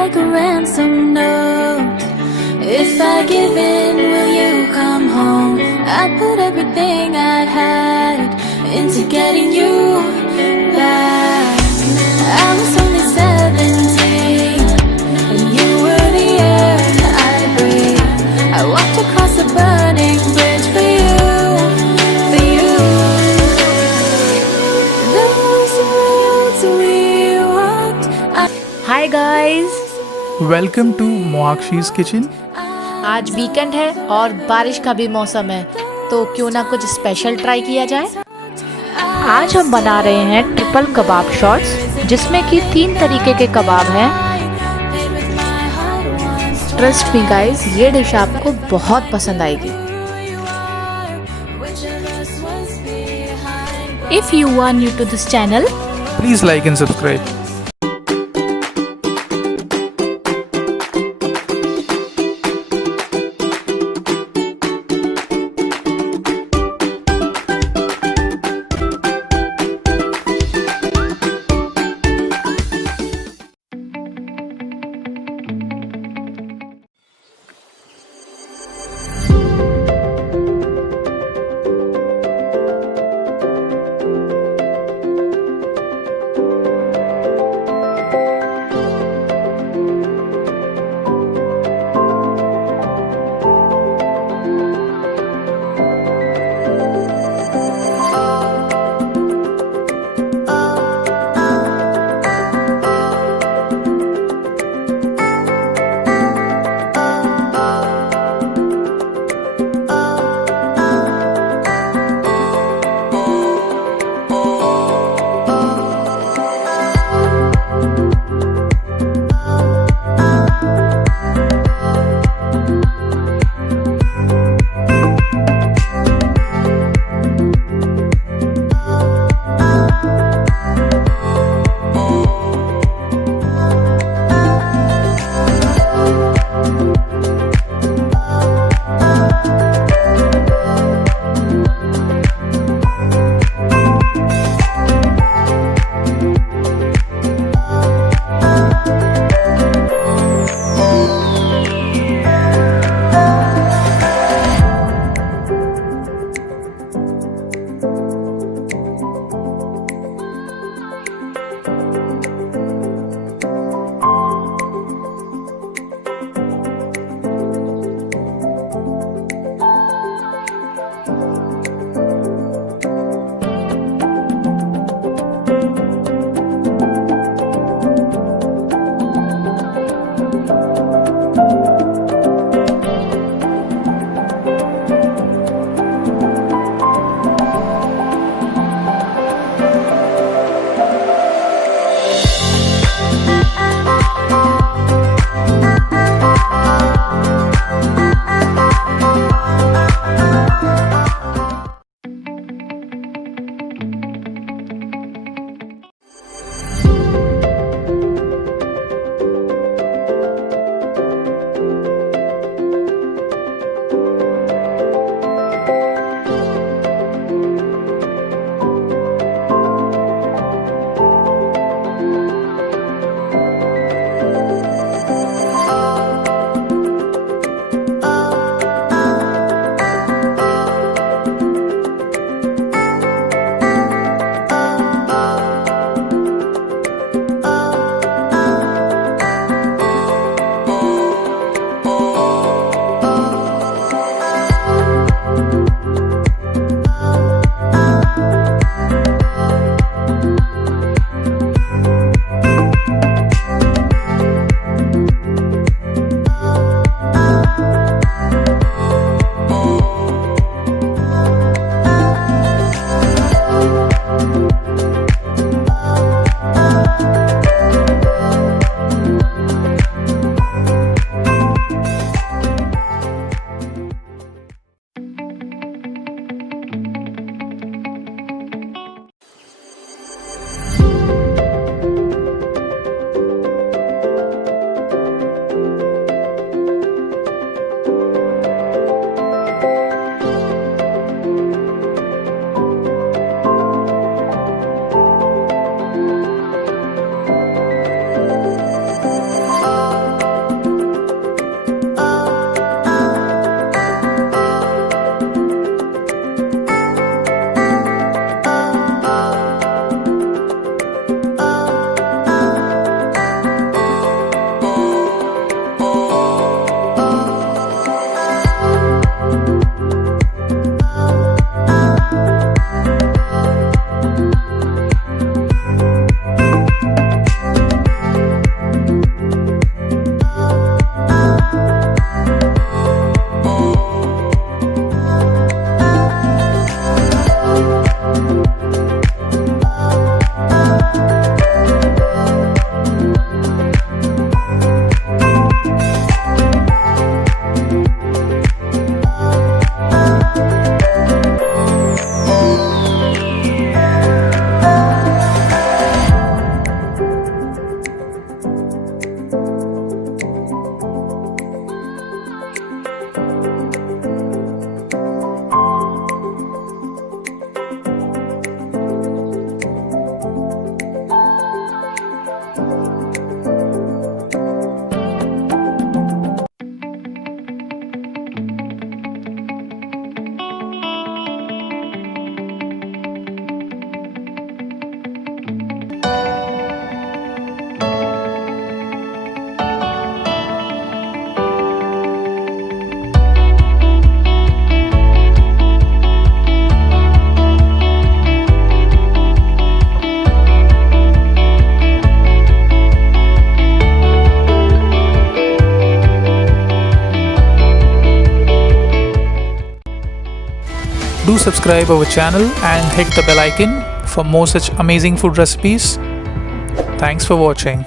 like a ransom note. If I give in, will you come home? I put everything I had into getting you back. I was only 17, and you were the air I breathed. I walked across a burning bridge for you, for you. Those roads we walked. Hi guys, welcome to Mohakshi's kitchen. आज weekend है और बारिश का भी मौसम है, तो क्यों ना कुछ स्पेशल ट्राई किया जाए। आज हम बना रहे हैं ट्रिपल कबाब शॉट्स, जिसमें कि 3 तरीके के कबाब हैं। ट्रस्ट मी गाइस, ये डिश आपको बहुत पसंद आएगी। If you are new to this channel, please like and subscribe. subscribe our channel and hit the bell icon for more such amazing food recipes. Thanks for watching.